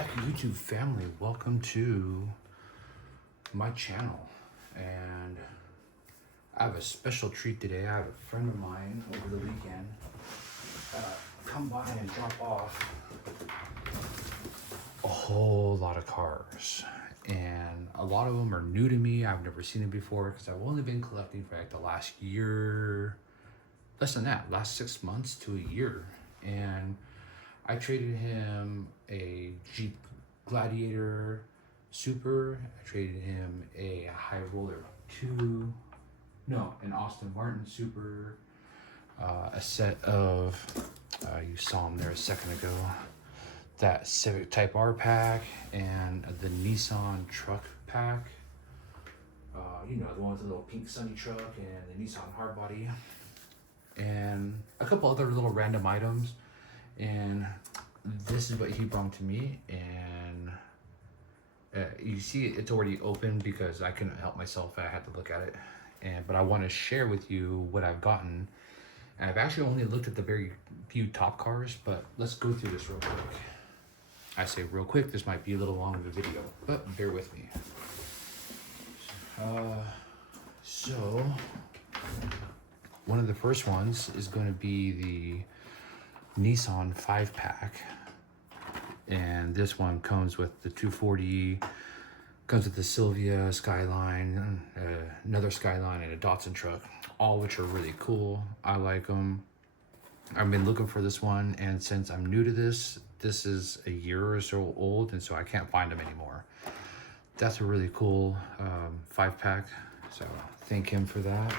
back, YouTube family. Welcome to my channel. And I have a special treat today. I have a friend of mine over the weekend come by and drop off a whole lot of cars. And a lot of them are new to me. I've never seen them before because I've only been collecting for like the last year, less than that, last 6 months to a year. And I traded him a Jeep Gladiator Super. I traded him a High Roller 2. No, an Austin Martin Super. A set of, you saw them there a second ago, that Civic Type R pack and the Nissan truck pack. You know, the one with the little pink sunny truck and the Nissan hardbody. And a couple other little random items. And this is what he brought to me, and you see it's already open because I couldn't help myself. I had to look at it, but I want to share with you what I've gotten. And I've actually only looked at the very few top cars, but let's go through this real quick. I say real quick, this might be a little long of a video, but bear with me. So one of the first ones is going to be the Nissan 5-pack, and this one comes with the 240, comes with the Silvia Skyline, another Skyline, and a Datsun truck, all which are really cool. I like them. I've been looking for this one, and since I'm new to this is a year or so old, and so I can't find them anymore. That's a really cool 5-pack, so thank him for that.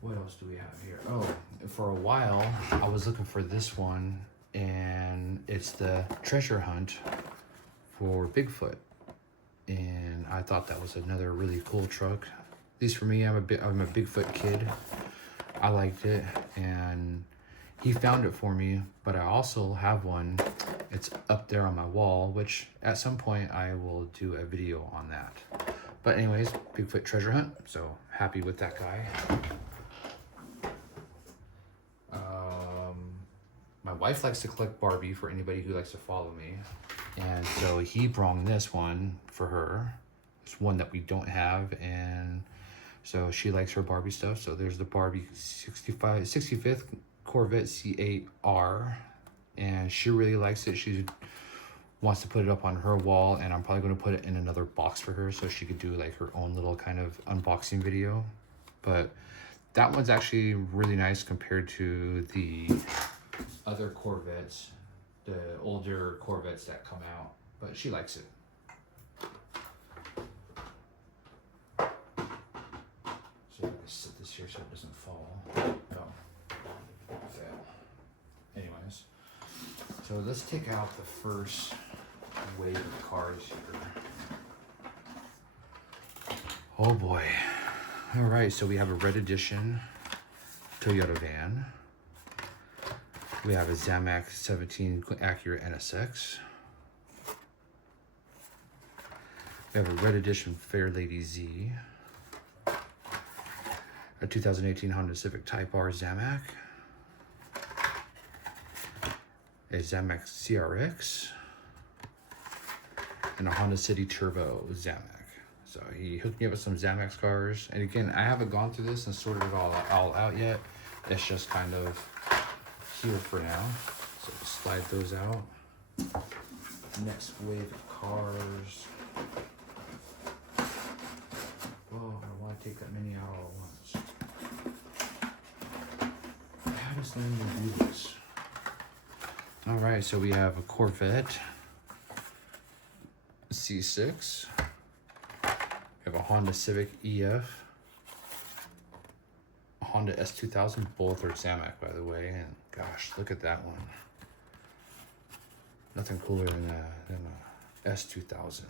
What else do we have here? Oh, for a while, I was looking for this one, and it's the treasure hunt for Bigfoot. And I thought that was another really cool truck. At least for me, I'm a Bigfoot kid. I liked it, and he found it for me, but I also have one. It's up there on my wall, which at some point I will do a video on that. But anyways, Bigfoot treasure hunt, so happy with that guy. My wife likes to collect Barbie, for anybody who likes to follow me. And so he brought this one for her. It's one that we don't have, and so she likes her Barbie stuff. So there's the Barbie 65th Corvette C8R, and she really likes it. She wants to put it up on her wall, and I'm probably going to put it in another box for her so she could do like her own little kind of unboxing video. But that one's actually really nice compared to the other Corvettes, the older Corvettes that come out, but she likes it. So I'm gonna sit this here so it doesn't fall. No, fail. Anyways, so let's take out the first wave of cars here. Oh boy. All right, so we have a red edition Toyota van. We have a Zamac 17 Acura NSX. We have a red edition Fairlady Z. A 2018 Honda Civic Type R Zamac. A Zamac CRX. And a Honda City Turbo Zamac. So he hooked me up with some Zamac cars. And again, I haven't gone through this and sorted it all out yet. It's just kind of here for now. So slide those out. Next wave of cars. Oh, I don't want to take that many out all at once. How does Landon do this? All right, so we have a Corvette C6. We have a Honda Civic EF. A Honda S2000, both are Zamac, by the way. And gosh, look at that one. Nothing cooler than a S2000.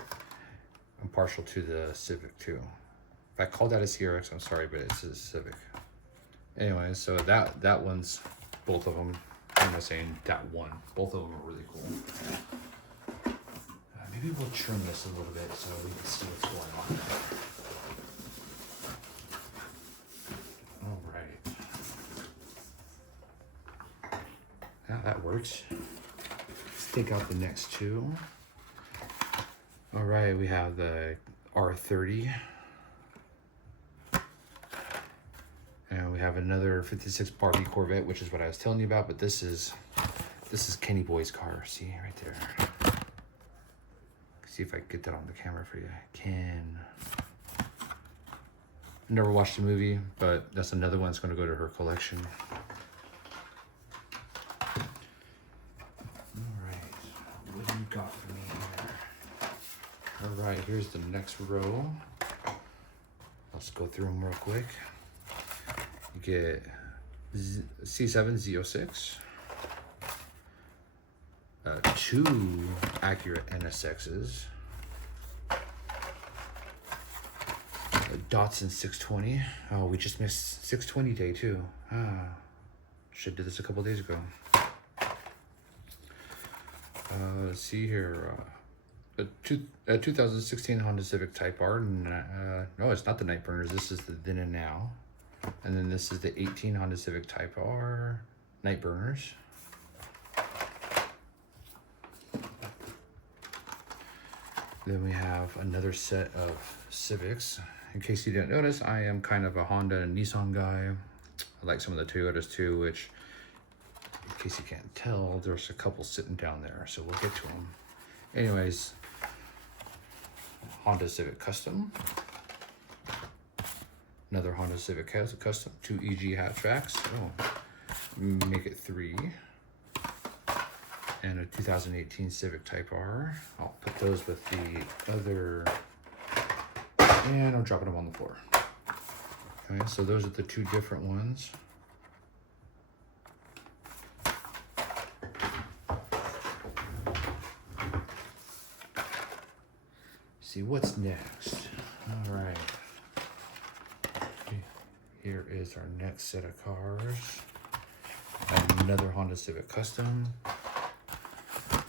I'm partial to the Civic too. If I call that a CRX, I'm sorry, but it's a Civic. Anyway, so that one's, both of them, I'm not saying that one, both of them are really cool. Maybe we'll trim this a little bit so we can see what's going on. All right. Yeah, that works. take out the next two. All right, we have the R30. And we have another 56 Barbie Corvette, which is what I was telling you about, but this is Kenny Boy's car. See right there. See if I can get that on the camera for you. I can. Never watched the movie, but that's another one that's going to go to her collection. All right, what do you got for me here? All right, here's the next row. Let's go through them real quick. You get C7 Z06, 2 Acura NSXs, Datsun 620. Oh, we just missed 620 day too. Should do this a couple days ago. Let's see here. A 2016 Honda Civic Type R. No, it's not the Night Burners. This is the Then and Now. And then this is the 18 Honda Civic Type R Night Burners. Then we have another set of Civics. In case you didn't notice, I am kind of a Honda and Nissan guy. I like some of the Toyotas too, which, in case you can't tell, there's a couple sitting down there, so we'll get to them. Anyways, Honda Civic Custom. Another Honda Civic has a custom, 2 EG hatchbacks. Oh, make it 3. And a 2018 Civic Type R. I'll put those with the other, and I'm dropping them on the floor. Okay, so those are the 2 different ones. See what's next. All right. Here is our next set of cars. Another Honda Civic Custom.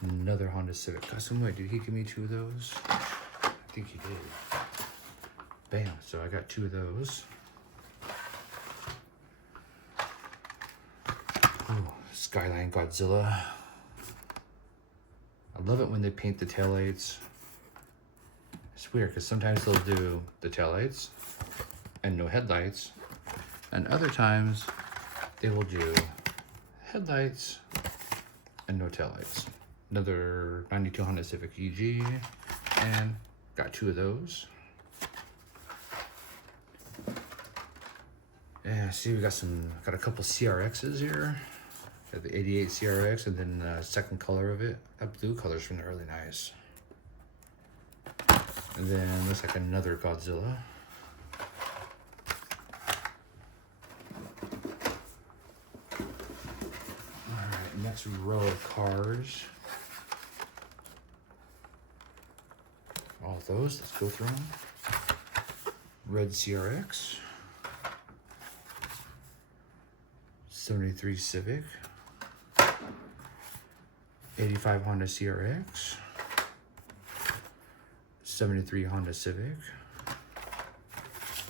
Another Honda Civic Custom. Wait, did he give me 2 of those? I think he did. Bam, so I got 2 of those. Ooh, Skyline Godzilla. I love it when they paint the taillights. It's weird because sometimes they'll do the taillights and no headlights. And other times, they will do headlights and no taillights. Another 92 Honda Civic EG, and got 2 of those. Yeah, see, we got a couple CRXs here. Got the 88 CRX, and then the second color of it. That blue color's from really nice. And then looks like another Godzilla. Next row of cars. All of those, let's go through them. Red CRX. 73 Civic. 85 Honda CRX. 73 Honda Civic.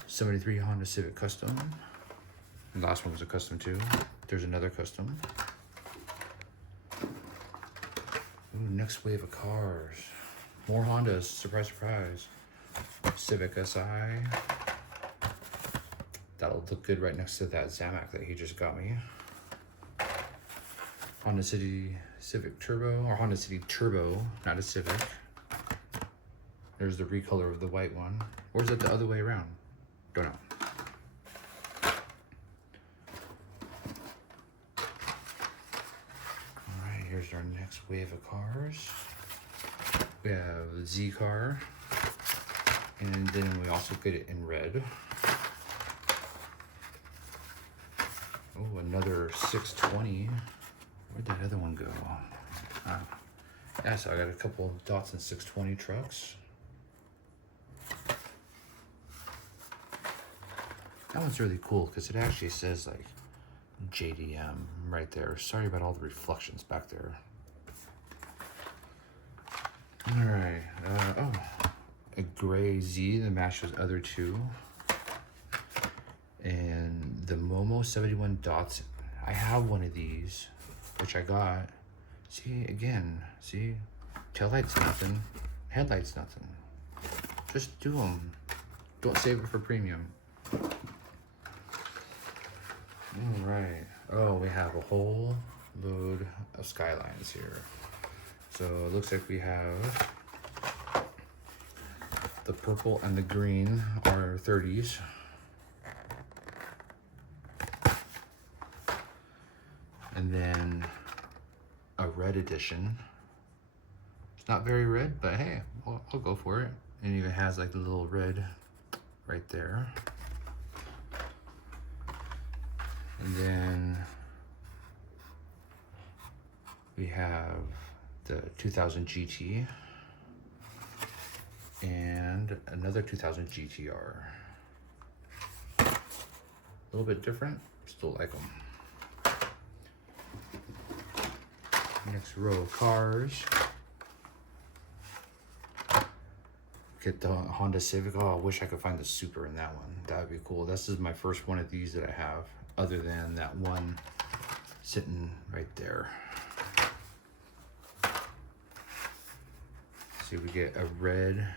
73 Honda Civic Custom. The last one was a custom too. There's another custom. Ooh, next wave of cars. More Hondas, surprise, surprise. Civic SI. That'll look good right next to that Zamac that he just got me. Honda City Civic Turbo, or Honda City Turbo, not a Civic. There's the recolor of the white one. Or is it the other way around? Don't know. Here's our next wave of cars. We have the Z car, and then we also get it in red. Oh, another 620. Where'd that other one go? Yeah, so I got a couple of Datsun 620 trucks. That one's really cool because it actually says like JDM right there. Sorry about all the reflections back there. All right. Oh, a gray Z that matches other 2. And the Momo 71 Datsun. I have one of these, which I got See, again, see, taillight's nothing, headlight's nothing. Just do them. Don't save it for premium. All right. Oh, we have a whole load of Skylines here. So it looks like we have the purple and the green are 30s. And then a red edition. It's not very red, but hey, I'll go for it. And it even has like the little red right there. And then we have the 2000 GT and another 2000 GTR. A little bit different, still like them. Next row of cars. Get the Honda Civic. Oh, I wish I could find the Super in that one. That would be cool. This is my first one of these that I have, other than that one sitting right there. See, we get a red.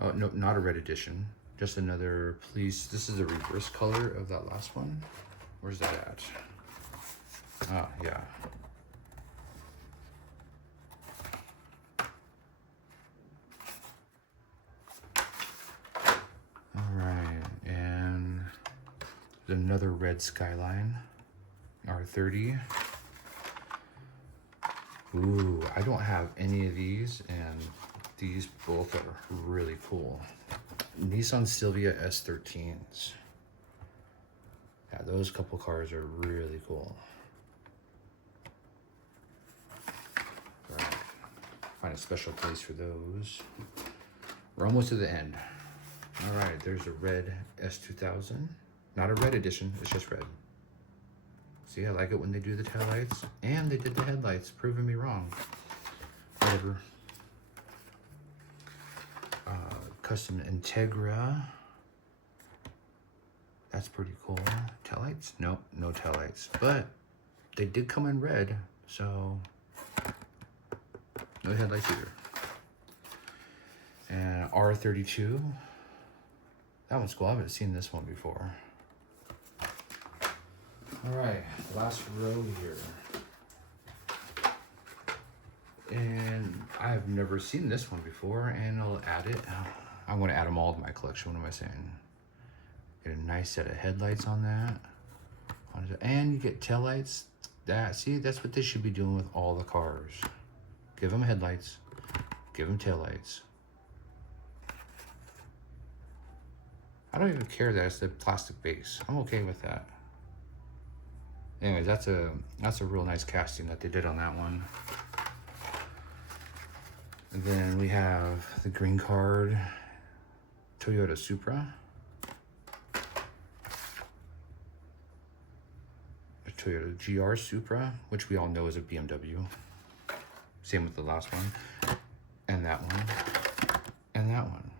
Oh, no, not a red edition. Just another police. This is the reverse color of that last one. Where's that at? Oh, yeah. Another red Skyline, R30. Ooh, I don't have any of these, and these both are really cool. Nissan Silvia S13s. Yeah, those couple cars are really cool. Right. Find a special place for those. We're almost to the end. All right, there's a red S2000. Not a red edition, it's just red. See, I like it when they do the taillights, and they did the headlights, proving me wrong. Whatever. Custom Integra. That's pretty cool. Taillights? Nope, no taillights. But they did come in red, so no headlights either. And R32. That one's cool. I haven't seen this one before. All right, last row here. And I've never seen this one before, and I'll add it. I'm gonna add them all to my collection. What am I saying? Get a nice set of headlights on that. And you get taillights. See, that's what they should be doing with all the cars. Give them headlights, give them taillights. I don't even care that it's the plastic base. I'm okay with that. Anyways, that's a real nice casting that they did on that one. And then we have the green card Toyota Supra. A Toyota GR Supra, which we all know is a BMW. Same with the last one. And that one. And that one.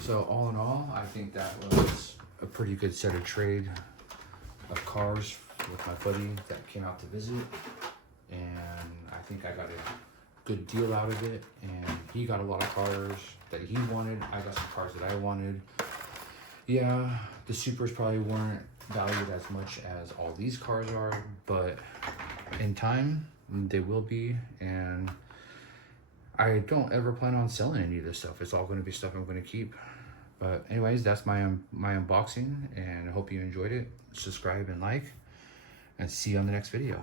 So all in all, I think that was a pretty good set of trade of cars with my buddy that came out to visit, and I think I got a good deal out of it, and he got a lot of cars that he wanted. I got some cars that I wanted. Yeah, the Supers probably weren't valued as much as all these cars are, but in time they will be, and I don't ever plan on selling any of this stuff. It's all going to be stuff I'm going to keep. But anyways, that's my unboxing, and I hope you enjoyed it. Subscribe and like, and see you on the next video.